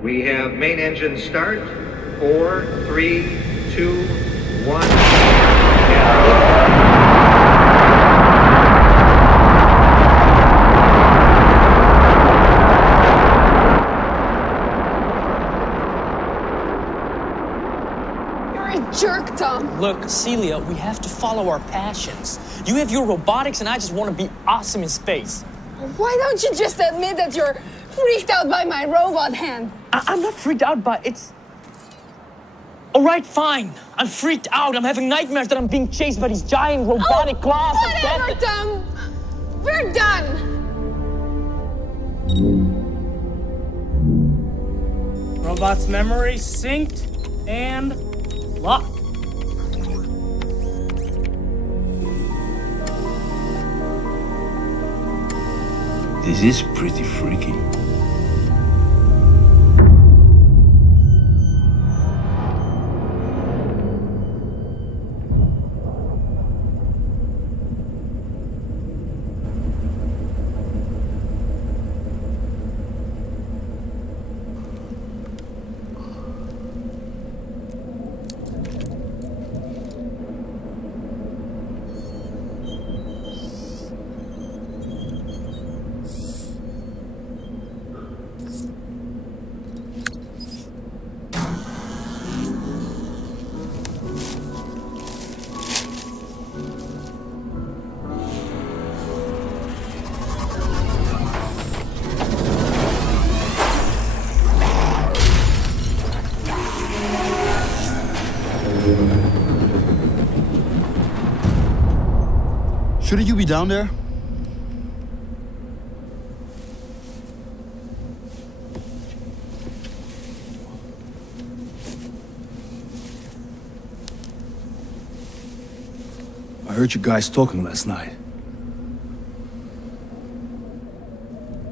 We have main engine start. 4, 3, 2, 1. Jerk, Tom. Look, Celia, we have to follow our passions. You have your robotics and I just want to be awesome in space. Why don't you just admit that you're freaked out by my robot hand? I'm not freaked out by it's... All right, fine. I'm freaked out. I'm having nightmares that I'm being chased by these giant robotic claws. Whatever, Tom. We're done. Robot's memory synced and locked. This is pretty freaky. Shouldn't you be down there? I heard you guys talking last night.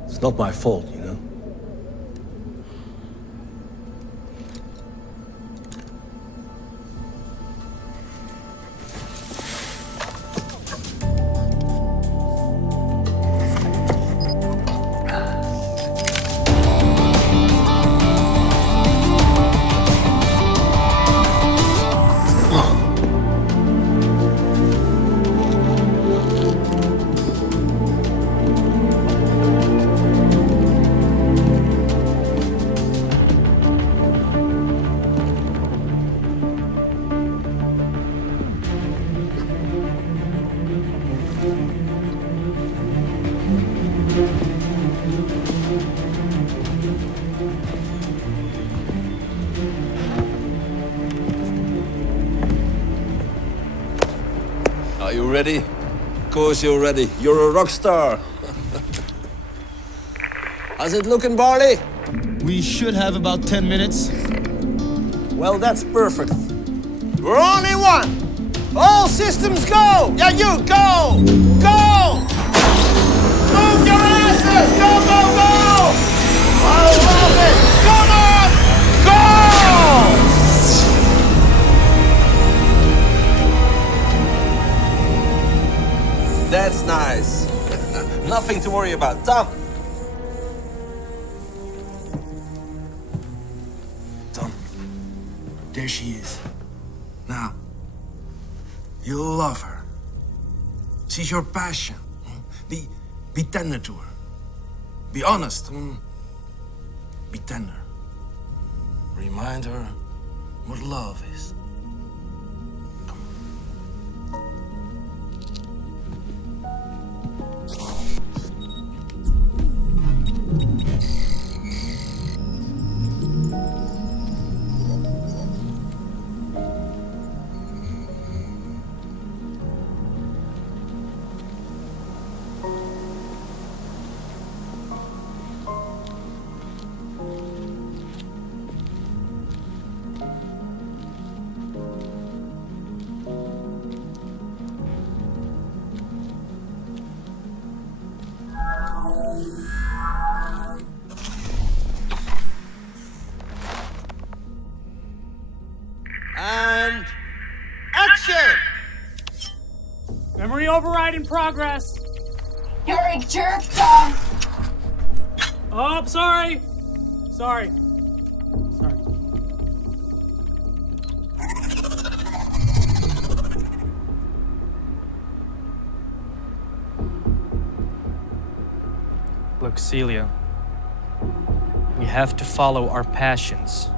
It's not my fault, you know? Are you ready? Of course you're ready. You're a rock star. How's it looking, Barley? We should have about 10 minutes. Well, that's perfect. We're only one. All systems go. Yeah, you go. Go. Move your asses. Go, go, go. I love it. Come on. Go. That's nice. Nothing to worry about. Tom. Tom, there she is. Now, you'll love her. She's your passion. Be tender to her. Be honest. Be tender. Remind her what love is. And action! Memory override in progress. You're a jerk, Tom. Oh, sorry. Sorry. Sorry. Look, Celia, we have to follow our passions.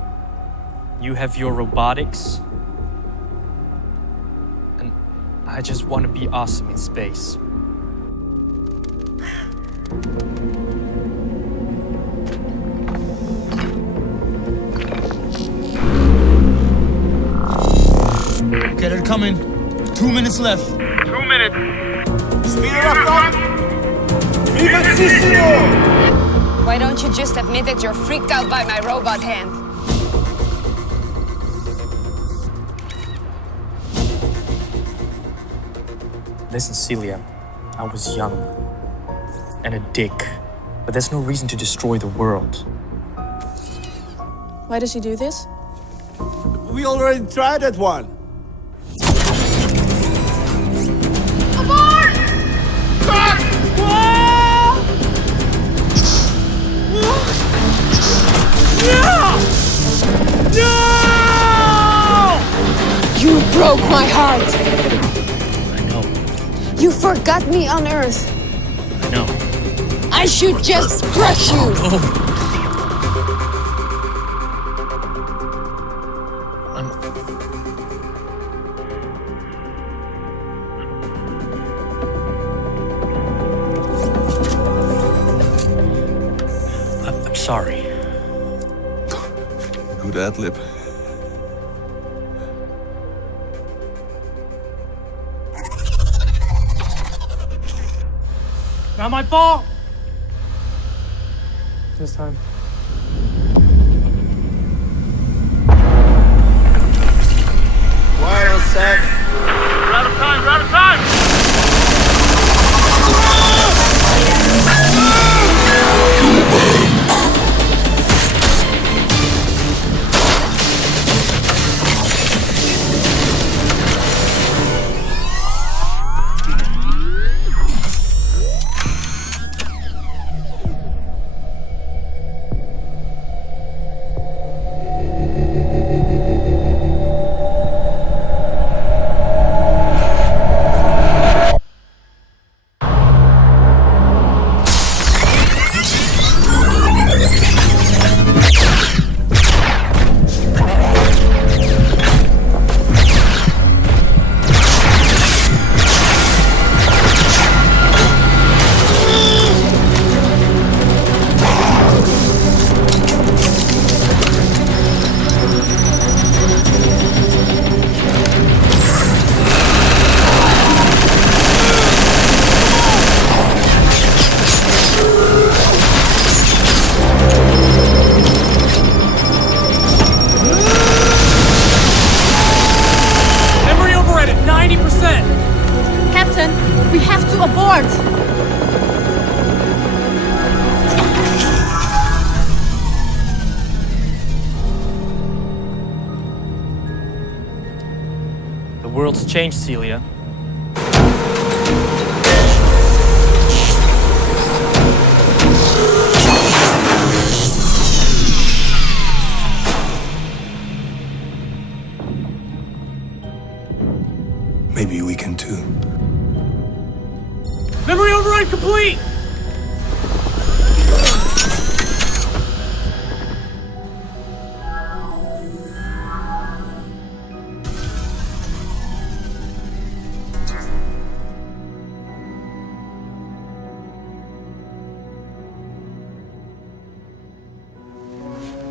You have your robotics, and I just want to be awesome in space. Okay, they're coming. 2 minutes left. 2 minutes. Speed it up, Tom. Vivacissimo! Why don't you just admit that you're freaked out by my robot hand? Listen, Celia, I was young and a dick, but there's no reason to destroy the world. Why does he do this? We already tried that one. You broke my heart. I know, You forgot me on Earth. I know. I should just crush you. I'm sorry. Good ad-lib. Not my fault. This time. Quiet on set. We're out of time. We're out of time. Memory override at 90%. Captain, we have to abort! The world's changed, Celia. Maybe we can too. Memory override complete.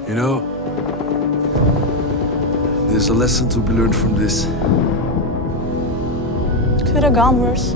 You know, there's a lesson to be learned from this. Could have gone worse.